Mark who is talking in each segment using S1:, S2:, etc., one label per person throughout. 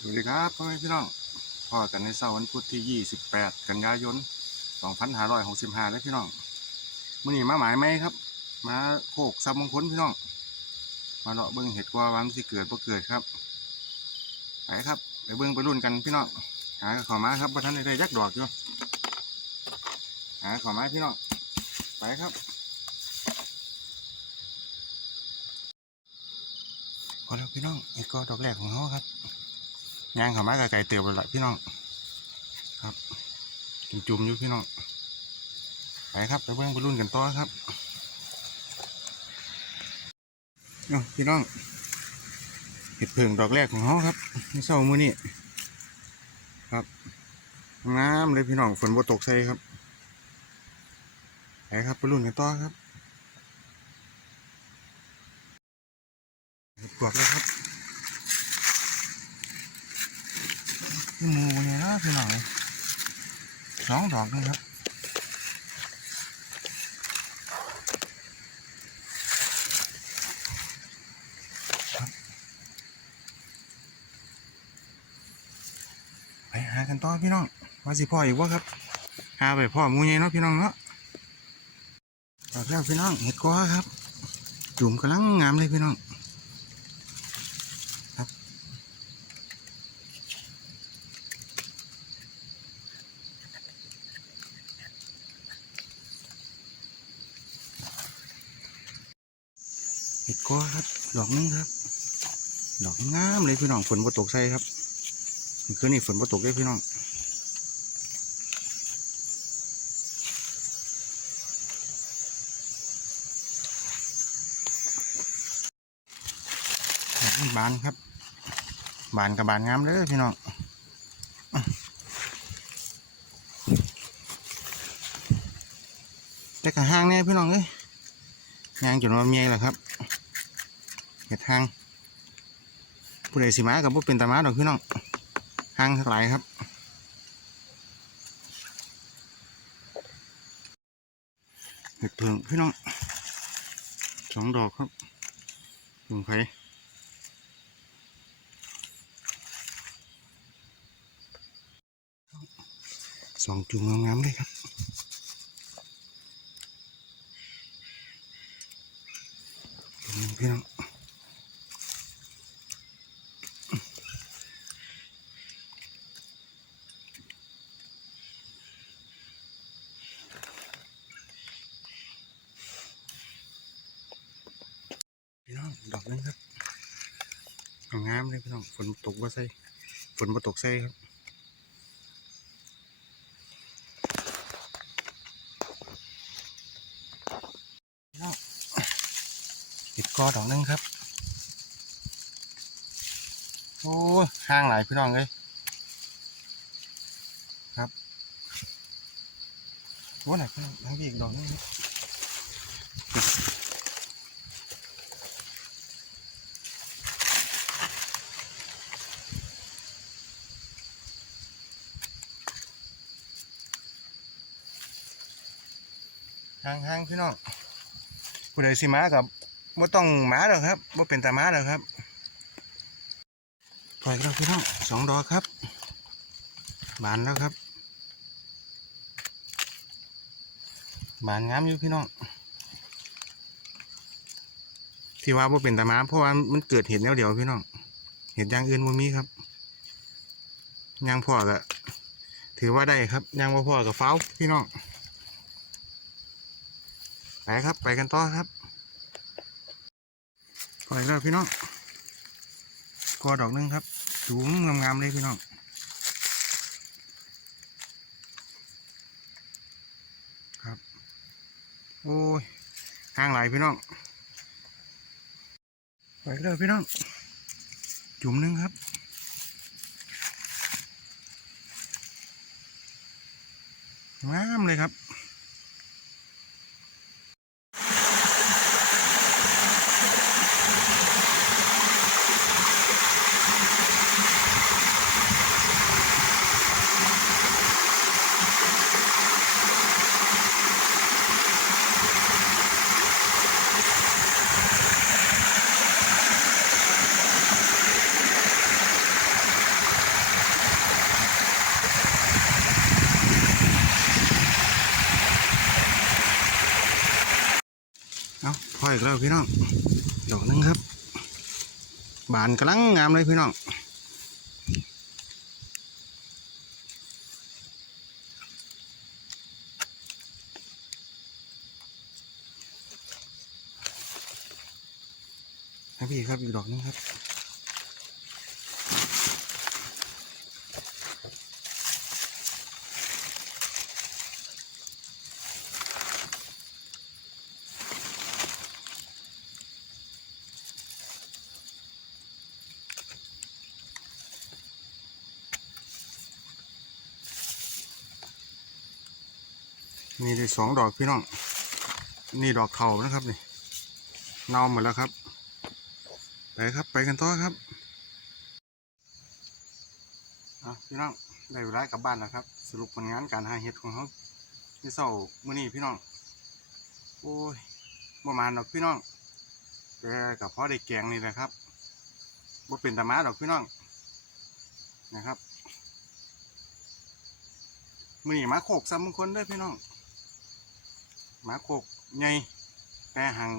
S1: สวัสดีครับพ่อแม่พี่น้องพ่อกันในเสาร์วันพุธที่ 28 กันยายน 2565แล้วพี่น้องมื้อนี้มาหมายไหมครับ มาโคกซับมงคลพี่น้อง มาเลาะเบิ่งเห็ดว่าวันสิเกิดบ่เกิดครับไปครับไปเบิ่งไปรุ่นกันพี่น้องหาขอมาครับบ่ทันได้ได้ยักดอกอยู่หาขอมาพี่น้องไปครับพอแล้วพี่น้องเห็ดกอดอกแรกของเขาครับ ย่างเขามาไก่เตียวไปละพี่น้อง ครับ จุ่มๆอยู่พี่น้อง ไปครับไปเบิ่งไปรุ่นกันต่อครับเนาะพี่น้องเห็ดเพิงดอกแรกของเขาครับในเช้ามือนี้ครับงามเลยพี่น้องฝนบ่ตกใส่ครับไปครับไปรุ่นกันต่อครับเห็ดปวกเลยครับ หมูเนี่ยนะพี่น้องสองดอกนะครับไปหากันต่อพี่น้องว่าสิพ่ออีกว่าครับหาไปพ่อมูเนี่ยเนาะพี่น้องเนาะดอแล้วพี่น้องเห็ดก้อครับจุ่มกำลังงามเลยพี่น้อง กอครับ ดอกนึงครับ ดอกงามเลยพี่น้องฝนบ่ตกใส่ครับเมื่อคืนนี้ฝนบ่ตกเลยพี่น้องนี้บานครับ บานกับบานงามเลยพี่น้องแต่กระห้างเนี่ยพี่น้องเอ้ยงางจนว่าเมียแหละครับ เห็ดทางผู้ใดสิมากับผู้เป็นตามาดอกพี่น้องทางทั้งหลายครับเห็ดเพิงพี่น้องสองดอกครับลงไปสองจุ่มงามๆเลยครับตรงนี้พี่น้อง พี่ น้องครับเอางามเลยพี่น้องฝนตกว่าใส่ฝนมาตกใส่ครับติดกอดอกนึงครับ โอ้ห้างหลายพี่น้องเลยครับโอ้ไหนพี่น้องทั้งพี่อีกดอกนึง ห่างห่างพี่น้องผู้ใดสิมากับว่าต้องหมาหรอกครับว่าเป็นตาหมาหรอกครับปล่อยแล้วพี่น้องสองดอกครับบานแล้วครับบานงามอยู่พี่น้องที่ว่าว่าเป็นตาหมาเพราะว่ามันเกิดเห็ดแนวเดียวพี่น้องเห็ดอย่างอื่นบ่มีครับย่างพ่อก็ถือว่าได้ครับย่างว่าพ่อกับเฝ้าวพี่น้อง ไปครับ ไปกันต่อครับปล่อยแล้วพี่น้องกอดอกหนึงครับสูงงามๆเลยพี่น้องครับ โอ้ยห่างหลายพี่น้องปล่อยแล้วพี่น้องจุ่มหนึงครับงามเลยครับ อยอีกแล้วพี่น้องดอกนึงครับ บานกำลังงามเลยพี่น้องให้พี่ครับอีกดอกนึงครับ นี่ได้สองดอกพี่น้อง นี่ดอกเขานะครับนี่เน่าหมดแล้วครับ ไปครับไปกันต่อครับพี่น้องได้เวลากลับบ้านแล้วครับ สรุปผลงานการหาเห็ดของเขาในเสาร์มื้อนี้พี่น้อง โอ้ยประมาณดอกพี่น้องแต่กับพ่อได้แกงนี่แหละครับว่าเป็นตามาดอกพี่น้องนะครับมือนี้มาโขกซ้ำมงคลเด้วยพี่น้อง หมาโขกใหญ่แต่ห่าง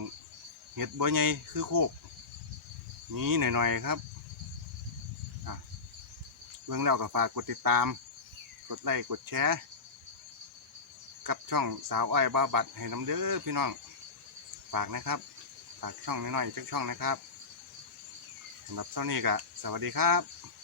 S1: เห็ดบ่ใหญ่คือโขกนี้หน่อยๆครับเบื้องแล้วก็ฝากกดติดตาม กดไลค์กดแชร์ กับช่องสาวอ้อยบ้าบัดให้น้ำเด้อพี่น้อง ฝากนะครับ ฝากช่องน้อยๆจักช่องนะครับสำหรับเช้านี้ก็สวัสดีครับ